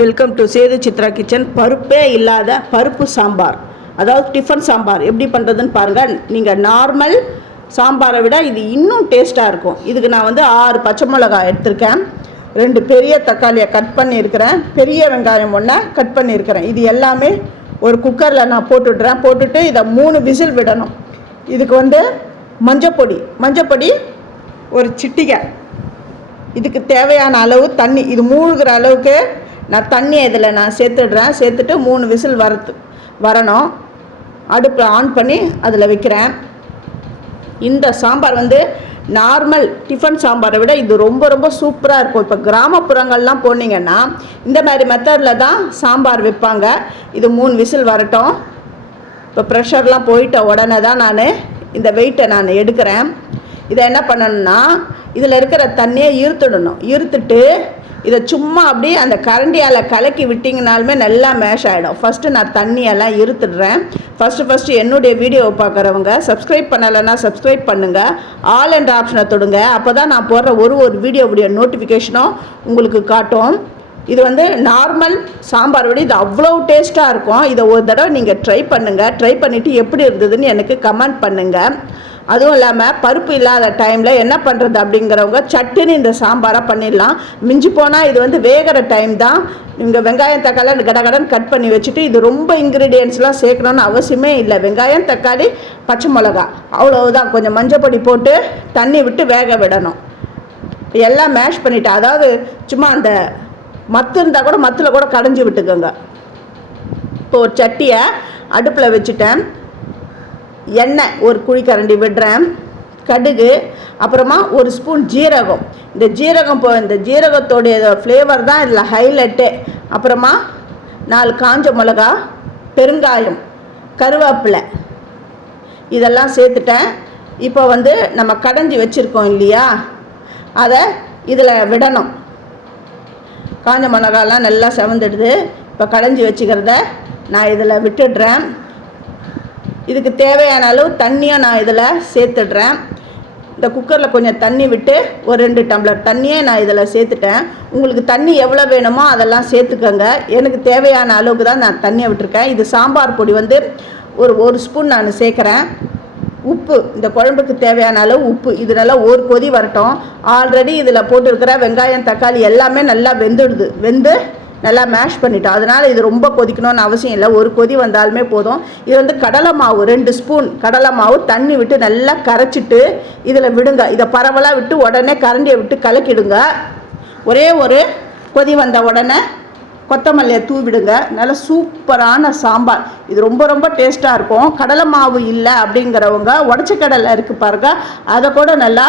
Welcome to Sethu Chitra kitchen பருப்பே இல்லாத பருப்பு சாம்பார். அதாவது டிஃபன் சாம்பார். எப்படி பண்ணுறதுன்னு பாருங்கள் நீங்கள் நார்மல் சாம்பாரை விட இது இன்னும் டேஸ்ட்டாக இருக்கும். இதுக்கு நான் வந்து ஆறு பச்சை மிளகாய் எடுத்திருக்கேன். ரெண்டு பெரிய தக்காளியை கட் பண்ணியிருக்கிறேன். பெரிய வெங்காயம் ஒன்றை கட் பண்ணியிருக்கிறேன். இது எல்லாமே ஒரு குக்கரில் நான் போட்டுடுறேன். போட்டுட்டு இதை மூணு விசில் விடணும். இதுக்கு வந்து மஞ்சப்பொடி மஞ்சப்பொடி ஒரு சிட்டிகை. இதுக்கு தேவையான அளவு தண்ணி. இது மூழ்கிற அளவுக்கு நான் தண்ணியை இதில் நான் சேர்த்துடுறேன். சேர்த்துட்டு மூணு விசில் வரத்து வரணும். அடுப்பில் ஆன் பண்ணி அதில் வைக்கிறேன். இந்த சாம்பார் வந்து நார்மல் டிஃபன் சாம்பாரை விட இது ரொம்ப ரொம்ப சூப்பராக இருக்கும். இப்போ கிராமப்புறங்கள்லாம் போனீங்கன்னா இந்த மாதிரி மெத்தடில் தான் சாம்பார் வைப்பாங்க. இது மூணு விசில் வரட்டும். இப்போ ப்ரெஷர்லாம் போயிட்ட உடனே தான் நான் இந்த வெயிட்டை நான் எடுக்கிறேன். இதை என்ன பண்ணணும்னா இதில் இருக்கிற தண்ணியை ஈர்த்துடணும். ஈர்த்துட்டு இதை சும்மா அப்படியே அந்த கரண்டியால் கலக்கி விட்டிங்கனாலுமே நல்லா மேஷ் ஆகிடும் ஃபஸ்ட்டு நான் தண்ணியெல்லாம் இருத்துடுறேன். ஃபஸ்ட்டு ஃபஸ்ட்டு என்னுடைய வீடியோவை பார்க்குறவங்க சப்ஸ்கிரைப் பண்ணலைன்னா சப்ஸ்கிரைப் பண்ணுங்கள் ஆல் என்ற ஆப்ஷனை தொடுங்க. அப்போ தான் நான் போடுற ஒரு ஒரு வீடியோவுடைய நோட்டிஃபிகேஷனும் உங்களுக்கு காட்டும். இது வந்து நார்மல் சாம்பார் விட இது அவ்வளோ டேஸ்ட்டாக இருக்கும். இதை ஒரு தடவை நீங்கள் ட்ரை பண்ணுங்கள் ட்ரை பண்ணிவிட்டு எப்படி இருந்ததுன்னு எனக்கு கமெண்ட் பண்ணுங்கள் அதுவும் இல்லாமல் பருப்பு இல்லாத டைமில் என்ன பண்ணுறது அப்படிங்கிறவங்க சட்டுன்னு இந்த சாம்பாராக பண்ணிடலாம். மிஞ்சி போனால் இது வந்து வேகிற டைம் தான். இங்கே வெங்காயம் தக்காளி கடகடன் கட் பண்ணி வச்சுட்டு இது ரொம்ப இன்க்ரீடியன்ஸ்லாம் சேர்க்கணுன்னு அவசியமே இல்லை. வெங்காயம் தக்காளி பச்சை மிளகா. அவ்வளவுதான். கொஞ்சம் மஞ்சப்பொடி போட்டு தண்ணி விட்டு வேக விடணும். எல்லாம் மேஷ் பண்ணிவிட்டேன் அதாவது சும்மா அந்த மத்து இருந்தால் கூட மத்தில் கூட கடைஞ்சி விட்டுக்கோங்க. இப்போ ஒரு சட்டியை அடுப்பில் வச்சுட்டேன். எண்ணெய் ஒரு குழிக்கரண்டி விடுறேன். கடுகு அப்புறமா ஒரு ஸ்பூன் ஜீரகம். இந்த ஜீரகம் போ இந்த ஜீரகத்தோடைய ஃப்ளேவர் தான் இதில் ஹைலைட்டே அப்புறமா நாலு காஞ்ச மிளகா பெருங்காயம் கருவேப்பிலை. இதெல்லாம் சேர்த்துட்டேன். இப்போ வந்து நம்ம கடைஞ்சி வச்சுருக்கோம் இல்லையா? அதை இதில் விடணும். காஞ்ச மிளகாலாம் நல்லா செவந்துடுது. இப்போ கடைஞ்சி வச்சுக்கிறத நான் இதில் விட்டுடுறேன். இதுக்கு தேவையான அளவு தண்ணியும் நான் இதில் சேர்த்துடுறேன். இந்த குக்கரில் கொஞ்சம் தண்ணி விட்டு ஒரு ரெண்டு டம்ளர் தண்ணியே நான் இதில் சேர்த்துட்டேன். உங்களுக்கு தண்ணி எவ்வளோ வேணுமோ அதெல்லாம் சேர்த்துக்கோங்க. எனக்கு தேவையான அளவுக்கு தான் நான் தண்ணியை விட்டுருக்கேன். இது சாம்பார் பொடி வந்து ஒரு ஒரு ஸ்பூன் நான் சேர்க்குறேன். உப்பு இந்த குழம்புக்கு தேவையான அளவு உப்பு. இது நல்லா ஒரு கொதி வரட்டும். ஆல்ரெடி இதில் போட்டிருக்கிற வெங்காயம் தக்காளி எல்லாமே நல்லா வெந்துடுது. வெந்து நல்லா மேஷ் பண்ணிட்டோம் அதனால் இது ரொம்ப கொதிக்கணும்னு அவசியம் இல்லை. ஒரு கொதி வந்தாலுமே போதும். இது வந்து கடலை மாவு ரெண்டு ஸ்பூன் கடலை மாவு தண்ணி விட்டு நல்லா கரைச்சிட்டு இதில் விடுங்க. இதை பரவலாக விட்டு உடனே கரண்டியை விட்டு கலக்கிடுங்க. ஒரே ஒரு கொதி வந்த உடனே கொத்தமல்லியை தூவிடுங்க. நல்ல சூப்பரான சாம்பார். இது ரொம்ப ரொம்ப டேஸ்ட்டாக இருக்கும். கடலை மாவு இல்லை அப்படிங்கிறவங்க உடச்ச கடலை இருக்குது பாருங்க. அதை கூட நல்லா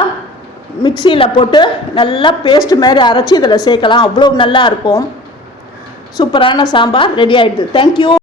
மிக்சியில் போட்டு நல்லா பேஸ்ட் மாதிரி அரைச்சி இதில் சேர்க்கலாம். அவ்வளோ நல்லா இருக்கும். சூப்பரான சாம்பார் ரெடி ஆகிடுது தேங்க்யூ